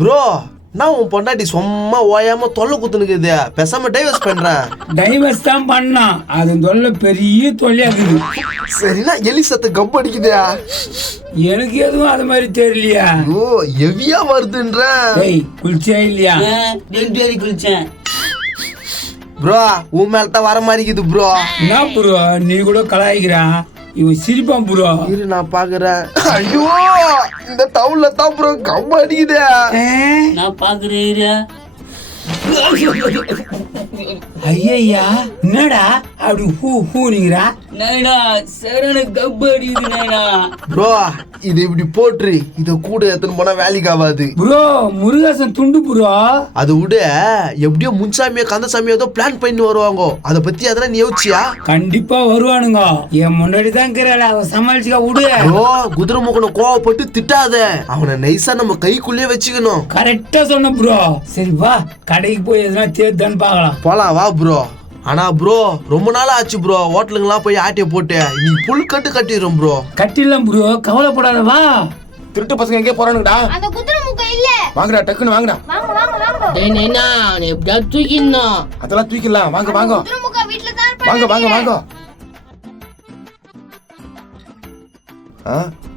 Bro நான் உன் பொண்டாட்டி சும்மா ஓயாம தொல்லை குத்துனுக்குது, பேசாம டைவர்ஸ் பண்றேன். டைவர்ஸ் தான் பண்ணான், அது தொல்லை பெரிய தொல்லையாக்குது. சரினா எலி சத்து கப் அடிக்குதா? எனக்கு எதுவும் அது மாதிரி தெரியலையா? ஓ ஹெவியா வருதுன்ற. டேய் குளிச்சே இல்லையா? டெய்லி குளிச்சேன் ப்ரோ. உன் மேல தான் வர மாதிரி இருக்குது ப்ரோ. என்ன ப்ரோ நீ கூட கலாய்க்கிறான், இவன் சிரிப்பான் ப்ரோ. இரு நான் பாக்குறேன். ஐயோ இந்த டவுன்ல தான் ப்ரோ கப் அடிக்குது. நான் பாக்குறேன். ஐயா என்னடா அப்படி ஹூ ஹூங்கிறா? நைனா சரண கப் அடிக்குது நைனா. ப்ரோ இது இப்படி போட்டுரு, இத கூட எத்தனை போனா வேலைக்கு ஆகாது ப்ரோ. முருகாசன் துண்டு ப்ரோ. அது விட எப்படியோ முன்சாமியோ கந்தசாமியோ ஏதோ பிளான் பண்ணி வருவாங்க, அத பத்தி அதெல்லாம் நீ யோசிச்சியா? கண்டிப்பா வருவானுங்க, என் முன்னாடி தான் இருக்கிறாள், அவன் சமாளிச்சுக்க விடு. ப்ரோ குதிரை முகனை கோவப்பட்டு திட்டாத, அவனை நைஸா நம்ம கைக்குள்ளே வச்சுக்கணும். கரெக்டா சொன்ன ப்ரோ. சரி வா கடைக்கு போய் எதுனா தேர்தான்னு பாக்கலாம். போலாம் வா ப்ரோ. ஆனா ப்ரோ ரொம்ப நாள் ஆச்சு ப்ரோ ஹோட்டலுங்கெல்லாம் போய் ஆட்டிய போட்டு, நீ புல் கட்டு கட்டிடுறோம் ப்ரோ. கட்டிடலாம் ப்ரோ, கவலைப்படாத வா. திருட்டு பசங்க எங்கே போறானுங்கடா? அந்த குதிரை முக்க இல்ல. வாங்கடா டக்குன்னு வாங்கடா. வாங்க வாங்க வாங்க. டேய் நைனா நீ எப்படியா தூக்கிடணும். அதெல்லாம் தூக்கிடலாம், வாங்க வாங்க குதிரை முக்க வீட்ல தான் இருப்பாங்க. வாங்க வாங்க வாங்க.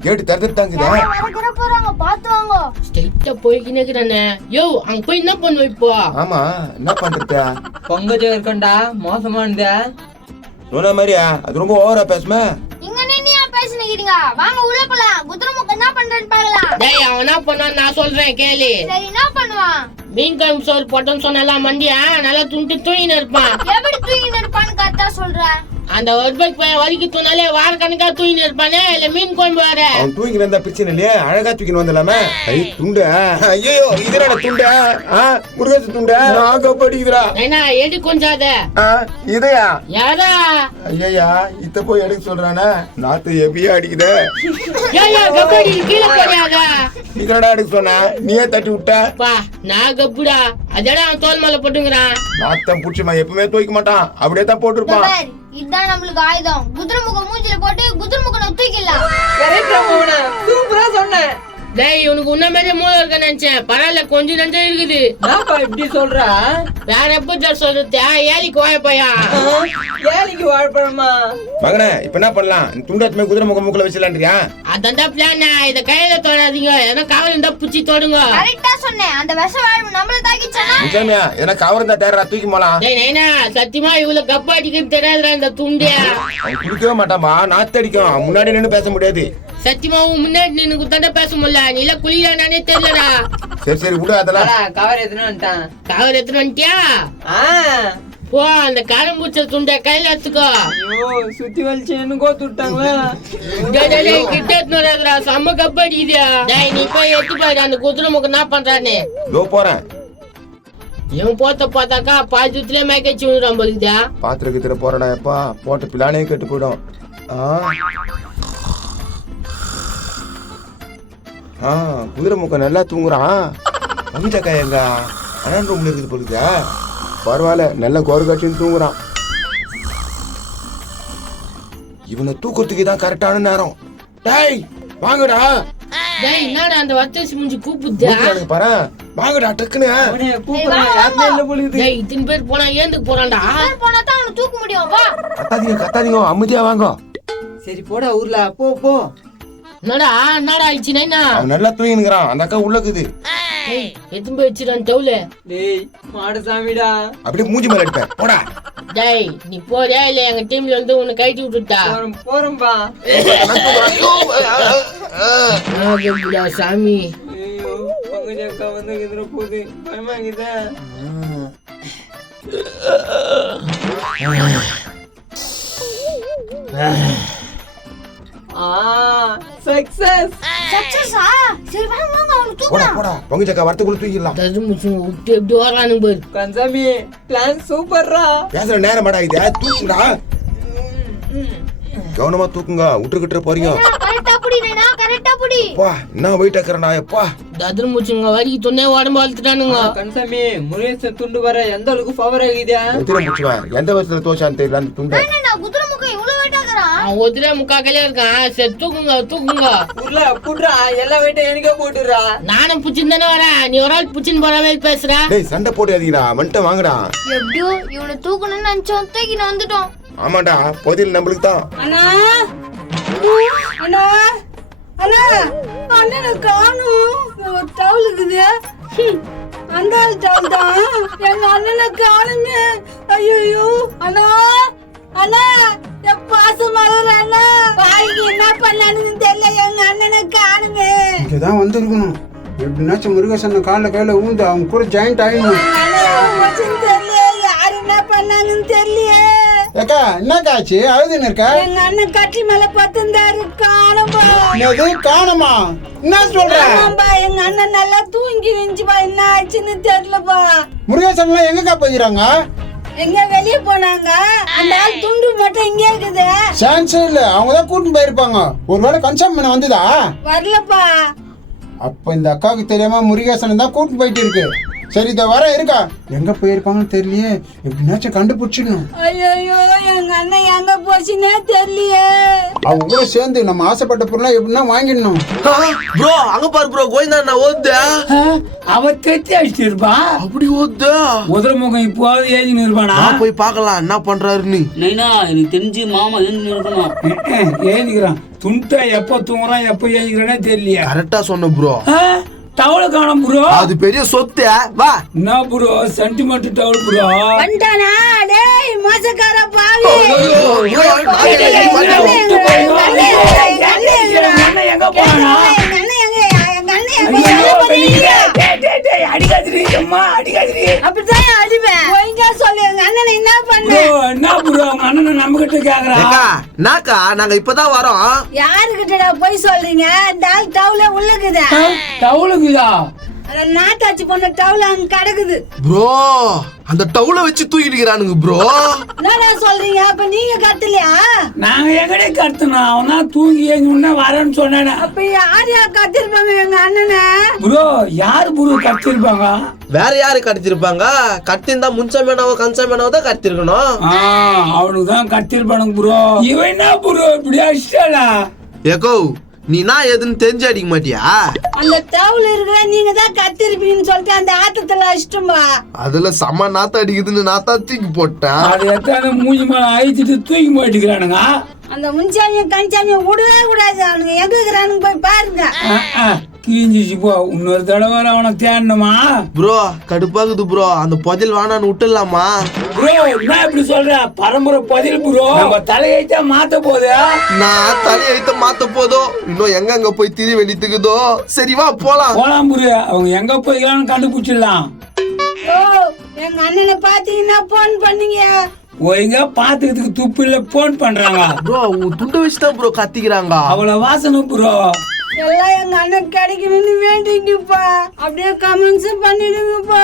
கேட்டு திறந்துட்டாங்கடா. வர போறாங்க பாத்து வாங்க. ஸ்ட்ரைட்டா போய்க்கினேக்குறானே. யோ அங்க போய் என்ன பண்ணுவ இப்போ? ஆமா என்ன பண்றது? பொங்கஜ இருக்கண்டா மோசமானது. நோனா மாதிரியா அது ரொம்ப ஓவரா பேசுமே. இங்க நின்னியா பேசினீங்க? வாங்க உள்ள போலாம். குதிரை முக்க என்ன பண்றேன்னு பார்க்கலாம். டேய் அவன் என்ன பண்ணான் நான் சொல்றேன் கேளு. சரி என்ன பண்ணுவான்? மீன் குழம்பு சோறு போட்டோன்னு சொன்னலாம் மண்டியா நல்லா துண்டு தூங்கின்னு இருப்பான். எப்படி தூங்கிட்டு இருப்பான்னு கரெக்டா சொல்ற? அந்த ஒருபைக்கு போய் வலிக்கு தூணாலே வார கணக்கா தூங்கின்னு இருப்பானே, இல்ல மீன் குழம்பு வேற. அவன் தூங்கிட்டு இருந்தா பிரச்சனை இல்லையே, அழகா தூக்கின்னு வந்தலாமே. ஐ துண்டு. ஐயோ இதனோட துண்டு. முருகேச துண்டு நாங்க படிக்குதுடா. ஏன்னா எடு கொஞ்சாத. இதையா? யாரா? ஐயா இத்த போய் எடுக்க சொல்றானே, நாத்து எபியா அடிக்குது. ஏயா கபடி கீழே போடாத. இதனடா எடுக்க சொன்ன, நீயே தட்டி விட்ட. பா நான் கப்புடா, அதடா அவன் தோல் மேல போட்டுங்கறான். நாத்தம் புடிச்சுமா எப்பவுமே தூக்க மாட்டான், அப்படியே தான் போட்டுருப்பான். இதான் நம்மளுக்கு ஆயுதம். குதிரை முக மூஞ்சில போட்டு குதிரை முகனை தூக்கிடலாம். கரெக்டா போன சூப்பரா சொன்ன. டேய் உனக்கு உன்ன மாதிரியே மூளை இருக்க நினைச்சேன், பரவாயில்ல கொஞ்சம் நஞ்சம் இருக்குது. நாப்பா இப்படி சொல்றா? வேற எப்ப சொல்றது? ஏலிக்கு வாயப்பையா ஏலிக்கு வாழ்ப்பழமா? மகனே இப்ப என்ன பண்ணலாம்? துண்டாத்துமே குதிரை முக மூக்குல வச்சிடலான்றியா? அதான் பிளான். இத கையில தொடாதீங்க, ஏன்னா காவல் இருந்தா புச்சி தொடுங்க. கரெக்டா சொன்னேன். அந்த விஷ வாழ்வு நம்மள தாக்கிச்சனா? முசாமியா எதனா கவர் இருந்தா டேரா தூக்கி போலாம். டேய் நைனா சத்தியமா இவ்வளவு கப்பா அடிக்கிறது தெரியாதுடா இந்த துண்டு. அவன் குடிக்கவே மாட்டாமா, நாத்து அடிக்கும், முன்னாடி நின்னு பேச முடியாது. சத்தியமா உன் முன்னாடி நின்னு குத்தாண்ட பேச முடியல, நீ எல்லாம் குளிரா நானே தெரியலடா. சரி சரி விடு அதெல்லாம். கவர் எத்தனை வந்துட்டான்? காவல் எடுத்துட்டு வந்துட்டியா? போ அந்த காரம் பூச்ச துண்டை கையில எடுத்துக்கோ. ஐயோ சுத்தி வலிச்சு என்ன கோத்து விட்டாங்களா? டேய் கிட்ட எடுத்துடா, செம்ம கப்பா அடிக்குதியா. டேய் நீ போய் எடுத்து பாரு அந்த குதிரை முகம் என்ன பண்றானே. இதோ போறேன். இவன் போத்த பார்த்தாக்கா பாஜத்துல மேய்க்கச்சு விடுறான் போலுக்குதா. பாத்திரக்கு திர போறடா எப்பா, போட்ட பிளானே கெட்டு போயிடும். குதிரை முக்கம் நல்லா தூங்குறான். அமிதாக்கா எங்க அண்ணன் ரூம்ல இருக்குது போலுக்குதா. பரவாயில்ல நல்ல கோரு காட்சின்னு தூங்குறான். இவனை தூக்கத்துக்கு தான் கரெக்டான நேரம். டேய் வாங்கடா. டேய் என்னடா அந்த வத்தசி மூஞ்சி கூப்புதா பாரு, வாங்கடா டக்குனு. டேய் இத்தனை பேர் போனா ஏந்துக்கு போறான்டா. போனா தான் அவனை தூக்க முடியும். வா. கத்தாதீங்க கத்தாதீங்க, அமைதியா வாங்க. சரி போடா ஊர்ல போ போ. என்னடா ஆயிடுச்சு நைனா? அவன் நல்லா தூங்கினுங்கிறான், அந்த அக்கா உள்ளக்குது. எத்தனை போய் வச்சிடான் டவுல. டேய் மாடு சாமிடா. அப்படியே மூஞ்சி மேல எடுப்பேன் போடா. டேய் நீ போறியா இல்ல எங்க டீம்ல வந்து உன்னை கழட்டி விட்டுட்டா? போறோம்பா. சாமி ஐயோ பங்கஜக்கா வந்து எதிர போகுது, பயமாங்குதா. சக்சஸ் சக்சஸா? சரி வாங்க வாங்க அவனை போடா தூக்கலாம். போடா, பங்கஜக்கா வரத்துக்குள்ள தூக்கிடலாம். தருமுச்சுங்க விட்டு எப்படி வரானு பாரு. கன்சாமி பிளான் சூப்பர்ரா. பேசுற நேரமாடா இது, தூக்குடா. கவனமா தூக்குங்க, விட்டுக்கிட்டு போறீங்க. கரெக்டா புடி நைனா, கரெக்டா புடி. பா என்ன வெயிட் ஆக்குறடா எப்பா. தருமுச்சுங்க வரிக்கு தொன்னே உடம்பு வளர்த்துட்டானுங்க. கன்சாமி முருகேச துண்டு வர எந்த அளவுக்கு பவர் ஆகிதா? எதிர முச்சுவேன், எந்த வயசுல தோஷான்னு தெரியல அந்த துண்டை. நைனா குதிரை முகம் இவ்வளவு வெயிட் ஆகாது. இருக்கிறான்? அவன் ஒருத்தரே முக்காக்கலே இருக்கான். சரி தூக்குங்க தூக்குங்க. உள்ள புட்றா எல்லா வெயிட்டும் எனக்கே போட்டுடுறா. நானும் புச்சின்னு தானே வரேன். நீ ஒரு ஆள் புச்சின்னு போற மாதிரி பேசுற. டேய் சண்டை போடாதீங்கடா, வந்துட்டு வாங்கடா. எப்படியோ இவனை தூக்கணும்னு நினைச்சோம், தூக்கின்னு வந்துட்டோம். ஆமாண்டா, பதில் நம்மளுக்கு தான். அண்ணா அண்ணா அண்ணா அண்ணனை காணும். ஒரு டவுல் இருக்குது. அந்த டவுல் தான் எங்க அண்ணனை காணுமே. ஐயோ அண்ணா அண்ணா என் பாசம் மலர் அண்ணா பாய்க்கு என்ன பண்ணானுன்னு தெரியல. எங்க அண்ணனை காணுமே. இங்கதான் வந்திருக்கணும். எப்படின்னாச்சும் முருகேசன் காலில் கையில ஊந்து அவங்க கூட ஜாயிண்ட் ஆயிடணும். தெரியல, யாரு என்ன பண்ணாங்கன்னு தெரியல. ஏக்கா என்னக்கா ஆச்சு? அழுதுன்னு இருக்கா? எங்க அண்ணன் கட்டி மேல பத்திருந்தாரு, காணும்பா. எது காணுமா? என்ன சொல்ற? ஆமாம்பா, எங்க அண்ணன் நல்லா தூங்கி இருந்துச்சுப்பா. என்ன ஆச்சுன்னு தெரியலப்பா. முருகேசன்லாம் எங்கக்கா போயிறாங்க? எங்க வெளிய போனாங்க. அந்த ஆள் துண்டு மட்டும் இங்கே இருக்குது. சான்ஸே இல்ல, அவங்க தான் கூட்டிட்டு போயிருப்பாங்க. ஒருவேளை கன்சர்ன் பண்ண வந்ததா? வரலப்பா. அப்ப இந்த அக்காவுக்கு தெரியாம முருகேசன் தான் கூட்டிட்டு போயிட்டு இருக்கு. சரி இத வர இருக்கா, எங்க போயிருப்பாங்கன்னு தெரியலையே. எப்படின்னாச்சும் கண்டுபிடிச்சிடணும். ஐயோ எங்க அண்ணன் எங்க போச்சுன்னே தெரியலையே. அவங்க கூட சேர்ந்து நம்ம ஆசைப்பட்ட பொருளா எப்படின்னா வாங்கிடணும். ப்ரோ அங்க பாரு ப்ரோ, கோவிந்தா ஓத்து. அவ தெத்தி அடிச்சிட்டு இருப்பா. அப்படி ஓத்து. உதர முகம் இப்போது ஏஞ்சி இருப்பானா? நான் போய் பார்க்கலாம் என்ன பண்றாருன்னு. நைனா எனக்கு தெரிஞ்சு மாமா இருந்து இருக்கணும். ஏஞ்சிக்கிறான். துண்டா எப்ப தூங்குறான் எப்ப ஏஞ்சிக்கிறானே தெரியலையா? கரெக்டா சொன்ன ப்ரோ. டவுல காணும் ப்ரோ. அது பெரிய சொத்து. வா என்ன ப்ரோ சென்டிமெண்ட் டவுல் ப்ரோ. வந்துட்டானா? டேய் மோசக்கார பாவி. எங்க போனா? அப்படித்தான் அடிப்பேன். ஒழுங்கா சொல்லு, எங்க அண்ணனை என்ன பண்ண? என்ன ப்ரோ உங்க அண்ணன் நம்ம கிட்ட கேக்குறான். நாக்கா நாங்க இப்பதான் வரோம். யாருக்கிட்டடா போய் சொல்றீங்க? இந்த ஆள் டவுல உள்ளக்குதா? டவுலுக்குதா? நாட்டாச்சு பொண்ணு டவுல அங்க கிடக்குது. ப்ரோ அந்த டவுல வச்சு தூக்கிட்டுக்கிறானுங்க ப்ரோ. என்னடா சொல்றீங்க? அப்ப நீங்க கத்தலையா? நாங்க எங்கடே கத்துனோம். அவனா தூங்கி ஏஞ்சி உடனே வரேன்னு சொன்னானே. அப்ப யார் கத்திருப்பாங்க எங்க அண்ணனை? ப்ரோ யாரு ப்ரோ கத்திருப்பாங்க? வேற யாரு கடத்திருப்பாங்க? கத்திருந்தா முன்சாமேனாவோ கன்சாமேனாவோ தான் கடத்திருக்கணும். அவனுக்கு தான் கத்திருப்பானுங்க ப்ரோ. இவன் என்ன ப்ரோ இப்படி அடிச்சாளா? ஏகோ நீ நான் எதுன்னு தெரிஞ்சு அடிக்க மாட்டியா? அந்த டவுல் இருக்கிற நீங்க தான் கத்திருப்பீங்கன்னு சொல்லிட்டு அந்த ஆத்தத்துல அடிச்சிட்டும்பா. அதுல செம்ம நாத்த அடிக்குதுன்னு நான் தான் தூக்கி போட்டேன். அது எத்தனை மூஞ்சி மேல அழிச்சிட்டு தூக்கி மாட்டிக்கிறானுங்க. அந்த முன்சாமியும் கஞ்சாமியும் விடவே கூடாது. அவனுங்க எங்க இருக்கிறானுங்க போய் பாருங்க. கீஞ்சிச்சு போ. இன்னொரு தடவை அவனை தேடணுமா? ப்ரோ கடுப்பாகுது ப்ரோ. அந்த பதில் வேணான்னு விட்டுலாமா? ப்ரோ என்ன இப்படி சொல்ற? பரம்பரை பதில் ப்ரோ. நம்ம தலையைத்தா மாத்த போகுது. நான் தலையெழுத்த மாத்த போதோ இன்னும் எங்க போய் திரி வெளித்துக்குதோ. சரி வா போலாம். போலாம் ப்ரோ. அவங்க எங்க போய்க்கலாம்னு கண்டுபிடிச்சிடலாம். ஓ எங்க அண்ணனை பாத்தீங்கன்னா போன் பண்ணீங்க. ஒழுங்கா பாத்துக்கிறதுக்கு துப்பு இல்ல போன் பண்றாங்க. ப்ரோ உன் துண்டை வச்சுதான் ப்ரோ கத்திக்கிறாங்க. அவ்வளவு வாசனை ப்ரோ. எல்லாம் எங்க அண்ணன் கிடைக்கணும்னு வேண்டிங்கப்பா. அப்படியே கமெண்ட்ஸ் பண்ணிடுங்கப்பா.